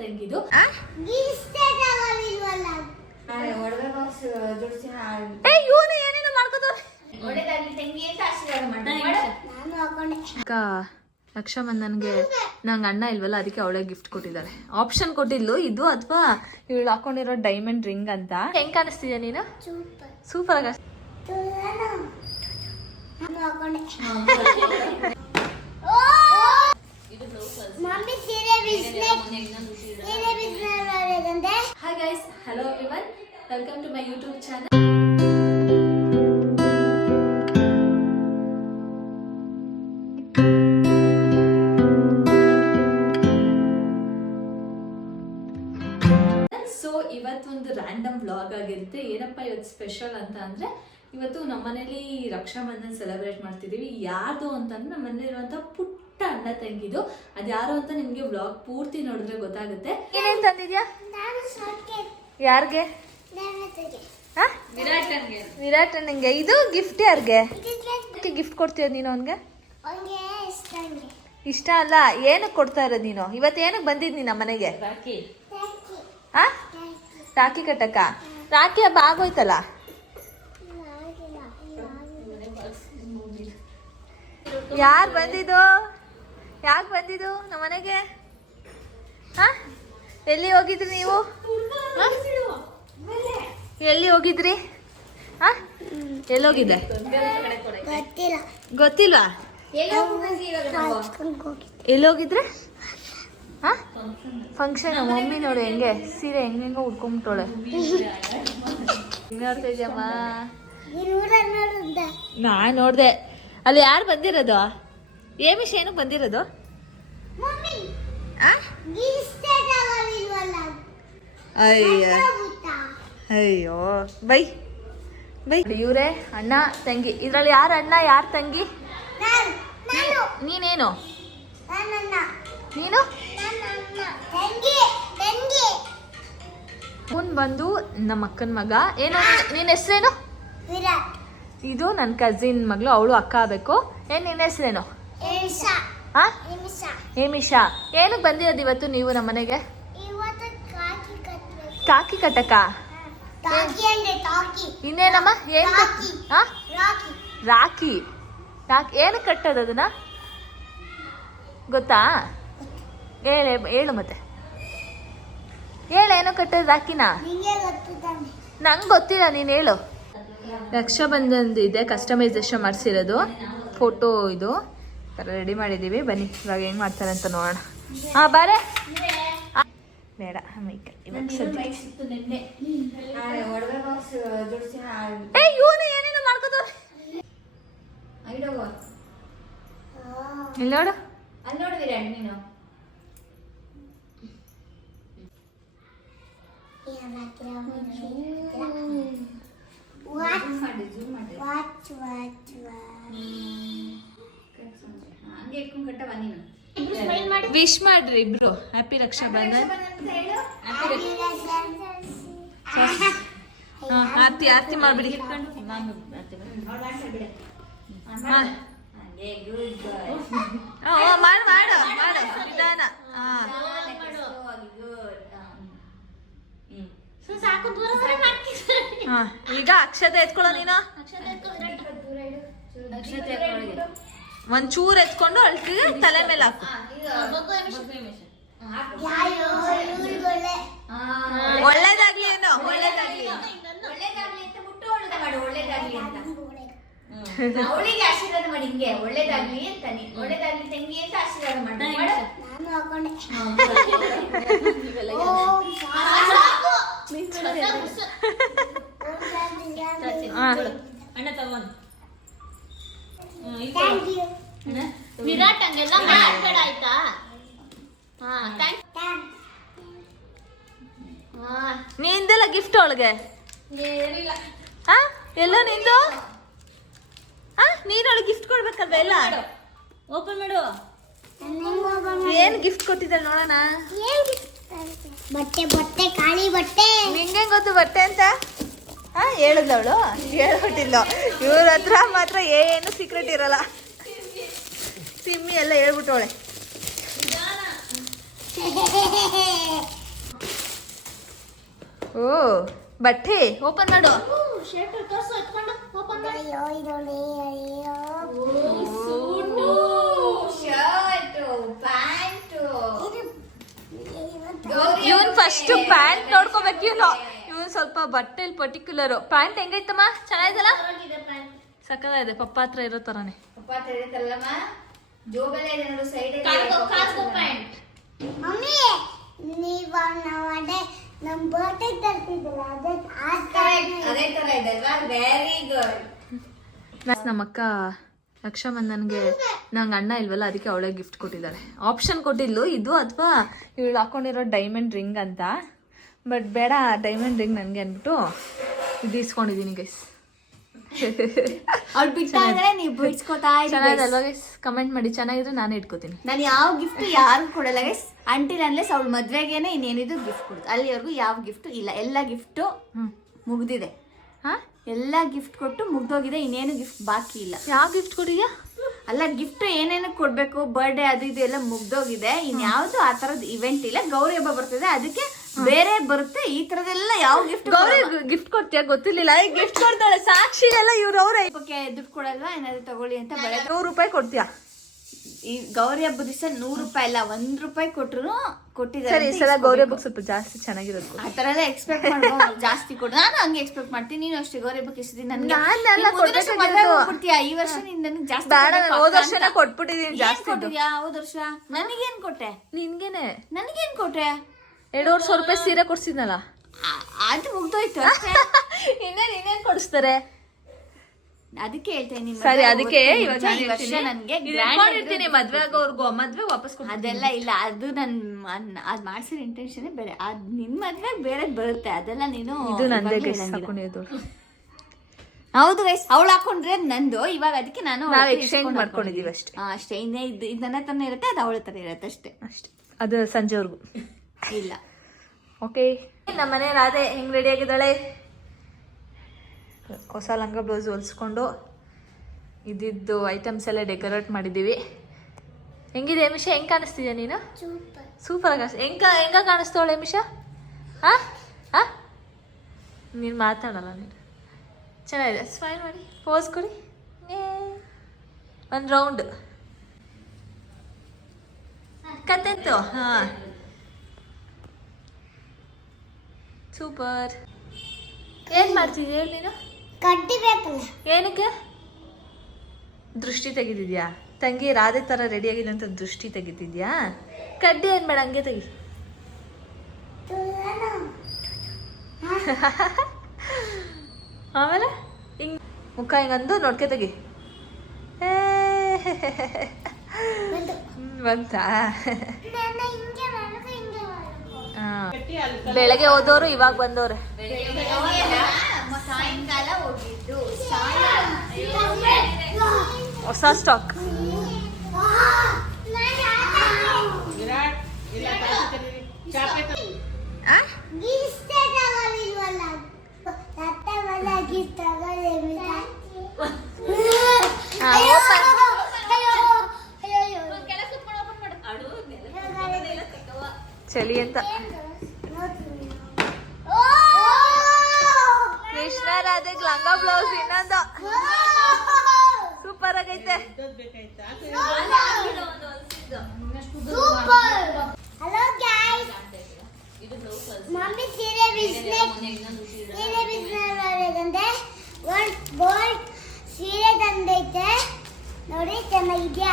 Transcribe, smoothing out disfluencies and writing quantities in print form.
ತಂಗಿದು. ಏನೇನು ಮಾಡ್ಕೋತಾರೆ ರಕ್ಷಾಬಂಧನ್ಗೆ ನಂಗೆ ಅಣ್ಣ ಇಲ್ವಲ್ಲ, ಅದಕ್ಕೆ ಅವಳೇ ಗಿಫ್ಟ್ ಕೊಟ್ಟಿದ್ದಾಳೆ. ಆಪ್ಷನ್ ಕೊಟ್ಟಿದ್ಲು ಇದು ಅಥವಾ ಇವಳು ಹಾಕೊಂಡಿರೋ ಡೈಮಂಡ್ ರಿಂಗ್ ಅಂತ. ಹೆಂಗ್ ಕಾಣಿಸ್ತಿದ್ಯಾ ನೀನು? ಸೂಪರ್ ಆಗ. Hi guys, hello everyone, welcome to my YouTube channel. So ಇವತ್ತೊಂದು ರ್ಯಾಂಡಮ್ ವ್ಲಾಗ್ ಆಗಿರುತ್ತೆ. ಏನಪ್ಪ ಇವತ್ತು ಸ್ಪೆಷಲ್ ಅಂತ ಅಂದ್ರೆ, ಇವತ್ತು ನಮ್ಮನೇಲಿ ರಕ್ಷಾಬಂಧನ್ ಸೆಲೆಬ್ರೇಟ್ ಮಾಡ್ತಿದೀವಿ. ಯಾರ್ದು ಅಂತಂದ್ರೆ ನಮ್ಮ ಮನೇಲಿರುವಂತ ಪುಟ್ಟ ಅಣ್ಣ ತಂಗಿದು. ಅದ್ಯಾರು ಅಂತ ನಿಮ್ಗೆ ವ್ಲಾಗ್ ಪೂರ್ತಿ ನೋಡಿದ್ರೆ ಗೊತ್ತಾಗುತ್ತೆ. ಏನೇನ್ ತಂದಿದ್ಯಾ? ಯಾರ್ಗೆ? ವಿರಾಟ್ ಅಣ್ಣಂಗೆ. ಇದು ಗಿಫ್ಟ್ ಯಾರ್ಗೆ ಗಿಫ್ಟ್ ಕೊಡ್ತೀಯ ನೀನು? ಅವನ್ಗೆ ಇಷ್ಟ ಅಲ್ಲ, ಏನಕ್ಕೆ ಕೊಡ್ತಾ ಇರೋದು ನೀನು? ಇವತ್ತು ಏನಕ್ಕೆ ಬಂದಿದ್ ನೀನು ನಮ್ಮ ಮನೆಗೆ? ರಾಖಿ ಕಟ್ಟಕ್ಕ. ರಾಖಿ ಹಬ್ಬ ಆಗೋಯ್ತಲ್ಲ. ಯಾರು ಬಂದಿದ್ದು? ಯಾಕೆ ಬಂದಿದ್ದು ನಮ್ಮ ಮನೆಗೆ? ಎಲ್ಲಿ ಹೋಗಿದ್ರಿ ನೀವು? ಎಲ್ಲಿ ಹೋಗಿದ್ರಿ? ಎಲ್ಲೋಗಿದ್ದೆ? ಗೊತ್ತಿಲ್ವಾ? ಎಲ್ಲೋಗಿದ್ರೆ? ಫಂಕ್ಷನ್. ಮಮ್ಮಿ ನೋಡಿ ಹೆಂಗೆ ಸೀರೆ ಹೆಂಗ ಉಟ್ಕೊಂಡ್ಬಿಟ್ಟೋಳೆ. ನೋಡ್ತಾ ಇದ್ಯಮ್ಮ? ನಾನ್ ನೋಡ್ದೆ. ಅಲ್ಲಿ ಯಾರು ಬಂದಿರೋದು? ಏಮಿಷ ಏನಕ್ಕೆ ಬಂದಿರೋದು? ಅಯ್ಯೋ ಬೈ ಬೈ. ಇವ್ರೆ ಅಣ್ಣ ತಂಗಿ. ಇದ್ರಲ್ಲಿ ಯಾರು ಅಣ್ಣ ಯಾರು ತಂಗಿ? ನೀನೇನು? ನೀನು? ಅವನ್ ಬಂದು ನಮ್ಮ ಅಕ್ಕನ ಮಗ. ಏನೋ ನಿನ್ನ ಹೆಸರೇನು? ಇದು ನನ್ನ ಕಸಿನ್ ಮಗಳು, ಅವಳು ಅಕ್ಕ ಆಗ್ಬೇಕು. ಏನ್ ನಿನ್ನ ಹೆಸರೇನು? ಹೇಮಿಷಾ. ಏನಕ್ಕೆ ಬಂದಿರೋದು ಇವತ್ತು ನೀವು ನಮ್ಮ ಮನೆಗೆ? ಕಾಕಿ ಕಟ್ಟಕ. ಇನ್ನೇನಮ್ಮ? ಏನ್ ರಾಖಿ. ಏನಕ್ಕೆ ಕಟ್ಟೋದು ಅದನ್ನ ಗೊತ್ತಾ? ಹೇಳು ಮತ್ತೆ ಏನೋ ಕಟ್ಟೋದು ರಾಖಿನ? ನಂಗೆ ಗೊತ್ತಿಲ್ಲ, ನೀನು ಹೇಳು. ರಕ್ಷಾಬಂಧನದ ಇದೆ, ಕಸ್ಟಮೈಸೇಷನ್ ಮಾಡಿಸಿರೋದು ಫೋಟೋ. ಇದು ಥರ ರೆಡಿ ಮಾಡಿದ್ದೀವಿ. ಬನ್ನಿ ಇವಾಗ ಹೆಂಗೆ ಮಾಡ್ತಾರೆ ಅಂತ ನೋಡೋಣ. ಬಾರೆ ಬೇಡ ಇವನು ಏನೇನು ಮಾಡ್ಕೋತಾರೆ. ಇಲ್ಲಿ ನೋಡು, ಅಲ್ಲಿ ನೋಡಿದಿರ ನೀನು. ವಿಶ್ ಮಾಡ್ರಿ ಇಬ್ರು. ಹ್ಯಾಪಿ ರಕ್ಷಾಬಂಧನ್. ಆರ್ತಿ ಮಾಡ್ಬಿಡಿ. ಮಾಡು ನಿಧಾನ. ಈಗ ಅಕ್ಷತೆ ಎತ್ಕೊಳ್ಳೋ ನೀನು. ಒಂಚೂರು ಎತ್ಕೊಂಡು ಅಳ್ತಿಗೆ ತಲೆ ಮೇಲೆ ಹಾಕು. ಒಳ್ಳೇದಾಗ್ಲಿ ಏನೋ, ಒಳ್ಳೇದಾಗ್ಲಿ. ಅವಳಿಗೆ ಆಶೀರ್ವಾದ ಮಾಡಿ, ಹಿಂಗೆ ಒಳ್ಳೇದಾಗ್ಲಿ ಅಂತಾನೆ. ಒಳ್ಳೇದಾಗ್ಲಿ ತಂಗಿ ಅಂತ ಆಶೀರ್ವಾದ ಮಾಡಿ. ಅಣ್ಣ ತಗೊಂಡು ವಿರಾಟ್ ಹಂಗೆಲ್ಲ ಮಾಡ್ಬೇಡ ಆಯ್ತಾ? ನಿಂದೆಲ್ಲ ಗಿಫ್ಟ್ ಅವಳಿಗೆ ಎಲ್ಲ ನಿಂದು. ನೀನು ಅವಳಿಗೆ ಗಿಫ್ಟ್ ಕೊಡ್ಬೇಕಲ್ವ? ಎಲ್ಲ ಓಪನ್ ಮಾಡು. ಏನ್ ಗಿಫ್ಟ್ ಕೊಟ್ಟಿದ್ದಾಳೆ ನೋಡೋಣ. ಬಟ್ಟೆ ಬಟ್ಟೆ ಖಾಲಿ ಬಟ್ಟೆ. ನಿಂಗೆ ಗೊತ್ತು ಬಟ್ಟೆ ಅಂತ? ಹೇಳಿದವಳು ಹೇಳ್ಬಿಟ್ಟಿಲ್ಲ. ಇವ್ರ ಹತ್ರ ಮಾತ್ರ ಏನು ಸೀಕ್ರೆಟ್ ಇರಲ್ಲ. ಸಿಮ್ಮಿ ಎಲ್ಲ ಹೇಳ್ಬಿಟ್ಟವಳೆ. ಓ ಬಟ್ಟೆ ಓಪನ್ ಮಾಡು. ಶರ್ಟ್ ತೋರ್ಸು ಎತ್ಕೊಂಡು ಓಪನ್ ಮಾಡಿ. Shirt pant. ಇವನ್ ಫಸ್ಟ್ ಪ್ಯಾಂಟ್ ನೋಡ್ಕೋಬೇಕು. ಇವನ್ ಸ್ವಲ್ಪ ಬಟ್ಟೆಲಿ ಪರ್ಟಿಕ್ಯುಲರ್. ಪ್ಯಾಂಟ್ ಹೆಂಗೈತಮ್ಮ? ಚೆನ್ನಾಗಿದಲ್ಲ? ಸಕ್ಕದಾಗಿದೆ. ಪಪ್ಪ ಹತ್ರ ಇರೋ ತರಾನೆ. ಪಪ್ಪ ಹತ್ರ ಇರುತ್ತಲ್ಲಮ್ಮ, ಜೋಬೆಲ್ಲ ಇದೆ ನೋಡು ಸೈಡ್. Cargo pant. ಮಮ್ಮಿ ನೀವು ನಮ್ಮ ಬರ್ಡೇ ತರ್ತಿದ್ರಲ್ಲ ಅದೇ ತರ ಇದೆ ಅಲ್ವಾ? Very good. ನಮ್ಮ ಅಕ್ಕ ರಕ್ಷಾಬಂಧನ್ಗೆ ನಂಗೆ ಅಣ್ಣ ಇಲ್ವಲ್ಲ, ಅದಕ್ಕೆ ಅವಳೇ ಗಿಫ್ಟ್ ಕೊಟ್ಟಿದ್ದಾಳೆ. ಆಪ್ಷನ್ ಕೊಟ್ಟಿದ್ಲು ಇದು ಅಥವಾ ಇವಳು ಹಾಕೊಂಡಿರೋ ಡೈಮಂಡ್ ರಿಂಗ್ ಅಂತ. ಬಟ್ ಬೇಡ, ಡೈಮಂಡ್ ರಿಂಗ್ ನನಗೆ ಅಂದ್ಬಿಟ್ಟು ಇದು ಇಸ್ಕೊಂಡಿದ್ದೀನಿ ಗೈಸ್. ಅವ್ಳು ಬಿಟ್ಟಾದ್ರೆ ನೀವು ಬಿಡ್ಸ್ಕೊತಾ ಚೆನ್ನಾಗಿದಲ್ವಾ ಗೈಸ್? ಕಮೆಂಟ್ ಮಾಡಿ, ಚೆನ್ನಾಗಿದ್ರೆ ನಾನೇ ಇಟ್ಕೋತೀನಿ. ನಾನು ಯಾವ ಗಿಫ್ಟ್ ಯಾರು ಕೊಡಲ್ಲ ಗೈಸ್, ಅಂಟಿಲ್ ಅನ್ಲೆಸ್ ಅವಳು ಮದ್ವೆಗೇನೆ ಇನ್ನೇನಿದು ಗಿಫ್ಟ್ ಕೊಡುದು. ಅಲ್ಲಿವರೆಗೂ ಯಾವ ಗಿಫ್ಟ್ ಇಲ್ಲ. ಎಲ್ಲ ಗಿಫ್ಟು ಮುಗ್ದಿದೆ. ಹಾ, ಎಲ್ಲ ಗಿಫ್ಟ್ ಕೊಟ್ಟು ಮುಗ್ದೋಗಿದೆ. ಇನ್ನೇನು ಗಿಫ್ಟ್ ಬಾಕಿ ಇಲ್ಲ. ಯಾವ ಗಿಫ್ಟ್ ಕೊಟ್ಟಿದ್ಯಾ? ಅಲ್ಲ, ಗಿಫ್ಟ್ ಏನೇನು ಕೊಡ್ಬೇಕು, ಬರ್ಡೇ ಅದು ಇದು ಎಲ್ಲ ಮುಗ್ದೋಗಿದೆ. ಇನ್ಯಾವುದು ಆ ತರದ್ ಇವೆಂಟ್ ಇಲ್ಲ. ಗೌರಿ ಹಬ್ಬ ಬರ್ತದೆ, ಅದಕ್ಕೆ ಬೇರೆ ಬರುತ್ತೆ. ಈ ತರದೆಲ್ಲ ಯಾವ ಗಿಫ್ಟ್ ಗೌರಿ ಗಿಫ್ಟ್ ಕೊಡ್ತೀಯ? ಗೊತ್ತಿರ್ಲಿಲ್ಲ. ಈಗ ಗಿಫ್ಟ್ ಕೊಡ್ತಾಳೆ. ಸಾಕ್ಷಿಗೆಲ್ಲ ಇವ್ರು ಅವ್ರೆ ದುಡ್ಡು ಕೊಡಲ್ವಾ? ಏನಾದ್ರು ತಗೊಳ್ಳಿ ಅಂತ ಬೆಳೆ. 100 ರೂಪಾಯಿ ಕೊಡ್ತೀಯಾ? ಈ ಗೌರಿ ಹಬ್ಬದ ದಿವಸ 100 ರೂಪಾಯಿ ಇಲ್ಲ, 1 ರೂಪಾಯಿ ಕೊಟ್ರು ಕೊಟ್ಟಿದ್ದಾರೆ. ಸರಿ, ಈ ಸಲ ಗೌರಿ ಹಬ್ಬಕ್ಕೆ ಸ್ವಲ್ಪ ಜಾಸ್ತಿ ಚೆನ್ನಾಗಿರೋದು. ಆ ತರ ಎಲ್ಲ ಎಕ್ಸ್ಪೆಕ್ಟ್ ಮಾಡ್ಬೋದು. ಜಾಸ್ತಿ ಕೊಡು. ನಾನು ಹಂಗೆ ಎಕ್ಸ್ಪೆಕ್ಟ್ ಮಾಡ್ತೀನಿ. ನೀನು ಅಷ್ಟೇ. ಗೌರಿ ಹಬ್ಬಕ್ಕೆ ಎಷ್ಟು ದಿನ ಕೊಡ್ತೀಯಾ? ಈ ವರ್ಷ ನೀನ್ ನನಗೆ ಜಾಸ್ತಿ ಬೇಡ, ನಾನು ಹೋದ ವರ್ಷನೇ ಕೊಟ್ಬಿಟ್ಟಿದೀನಿ ಜಾಸ್ತಿ. ಕೊಟ್ಟಿದ್ಯಾ? ಹೋದ ವರ್ಷ ನನಗೇನ್ ಕೊಟ್ಟೆ? ನಿನ್ಗೇನೆ ನನಗೇನ್ ಕೊಟ್ಟೆ? 200 ರೂಪಾಯಿ ಸೀರೆ ಕೊಡ್ಸಿದ್ನಲ್ಲ, ಅದು ಮುಗ್ದೋಯ್ತು ಅಷ್ಟೇ. ಇನ್ನೇನ್ ಕೊಡಿಸ್ತಾರೆ? ಅದಕ್ಕೆ ಹೇಳ್ತೇನೆ. ಸರಿ, ಅದಕ್ಕೆ ಈ ವರ್ಷ ನನ್ಗೆ ಇರ್ತೀನಿ ಮದ್ವೆ ಆಗೋರ್ಗು. ಮದ್ವೆ ವಾಪಸ್ ಕೊಡು. ಅದೆಲ್ಲ ಇಲ್ಲ. ಅದು ಅದ್ ಮಾಡ್ಸಿರೋ ಇಂಟೆನ್ಷನ್ ಬೇರೆ. ಅದ್ ನಿನ್ ಮದ್ವೆ ಬೇರೆ ಬರುತ್ತೆ. ಅದೆಲ್ಲ ನೀನು ಇದು ನಂದೇ ಗೈಸ್ ಹಾಕೊಂಡಿದ್ದು. ಹೌದು ಗೈಸ್, ಅವಳು ಹಾಕೊಂಡ್ರೆ ನಂದು. ಇವಾಗ ಅದಕ್ಕೆ ನಾವು ಎಕ್ಸ್ಚೇಂಜ್ ಮಾಡ್ಕೊಂಡಿದೀವಿ ಅಷ್ಟೇ. ಅಷ್ಟೇ. ಇದು ನನ್ನ ತರ ಇರುತ್ತೆ, ಅದು ಅವಳ ತರ ಇರುತ್ತೆ ಅಷ್ಟೇ. ಅದು ಸಂಜೆವರೆಗೂ ಇಲ್ಲ. ಓಕೆ, ನಮ್ಮನೆ ರಾಧೆ ಹೆಂಗ್ ರೆಡಿ ಆಗಿದ್ದಾಳೆ? ಹೊಸ ಲಂಗ ಬ್ಲೌಸ್ ಹೊಲಿಸ್ಕೊಂಡು ಇದ್ದಿದ್ದು ಐಟಮ್ಸ್ ಎಲ್ಲ ಡೆಕೋರೇಟ್ ಮಾಡಿದ್ದೀವಿ. ಹೆಂಗಿದೆ ಮಿಷಾ? ಹೆಂಗೆ ಕಾಣಿಸ್ತಿದ್ಯಾ ನೀನು? ಸೂಪರ್ ಆಗಿ ಹೆಂಗ ಕಾಣಿಸ್ತವಳೆ ಮಿಷಾ? ನೀನು ಮಾತಾಡಲ್ಲ. ನೀನು ಚೆನ್ನಾಗಿದೆ. ಸ್ಮೈಲ್ ಮಾಡಿ, ಪೋಸ್ ಕೊಡಿ. ಒಂದು ರೌಂಡ್ ಕತ್ತೆತ್ತು. ಹಾಂ, ಸೂಪರ್. ಏನು ಮಾಡ್ತಿದ್ಯ ಹೇಳಿ ನೀನು? ಕಡ್ಡಿ ಬೇಕಲ್ಲ. ಏನಕ್ಕೆ? ದೃಷ್ಟಿ ತೆಗಿತಿದ್ಯಾ? ತಂಗಿ ರಾಧೆ ಥರ ರೆಡಿಯಾಗಿದೆ ಅಂತ ದೃಷ್ಟಿ ತೆಗಿತಿದ್ಯಾ? ಕಡ್ಡಿ ಏನು ಬೇಡ, ಹಂಗೆ ತೆಗಿ. ಆಮೇಲೆ ಹಿಂಗೆ ಮುಖ ಹಿಂಗಂದು ನೋಡ್ಕೆ ತೆಗಿ. ಬಂತಾ? ಬೆಳಗ್ಗೆ ಹೋದವರು ಇವಾಗ ಬಂದವ್ರೆ. ಸಾಯಂಕಾಲ ಹೋಗಿದ್ದು ಹೊಸ ಸ್ಟಾಕ್. ಚಳಿ ಅಂತ ಕೃಷ್ಣ ರಾಧೆಗೆ ಲಂಗ ಬ್ಲೌಸ್ ಇನ್ನೊಂದು ಸೂಪರ್ ಆಗೈತೆ. ಹಲೋ ಗೈಸ್, ಮಮ್ಮಿ ಸೀರೆ ಬಿಸ್ನೆಸ್ ಗೋಲ್ಡ್ ಸೀರೆ ತಂದೈತೆ ನೋಡಿ, ಚೆನ್ನಾಗಿದ್ಯಾ?